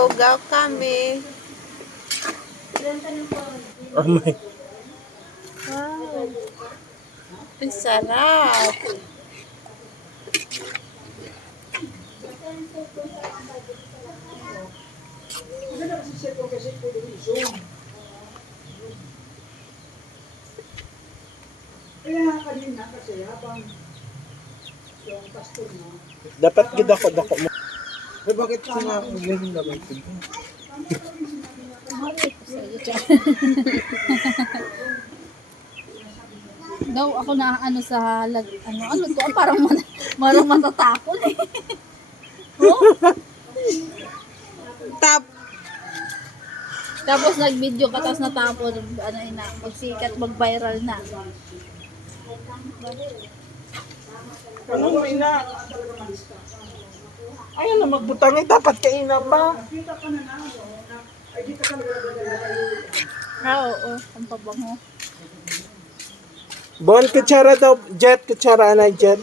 Lugaw kami. Oh my. Wow. Ang sarap. Kaya kanina kasi habang yung pastor mo, Dapat gidako-dako mo. Eh, bakit nga ganyan naman ito? Daw ako na ano sa ano to parang matatakot eh. Oh? Tapos nag-video ka tapos natapon ano ina magsikat mag-viral na. Ano mo ina? Ayaw na magbutang eh. Dapat kaina pa. Oo, ang pabango. Bon, kutsara daw. Jet, kutsara na, Jet.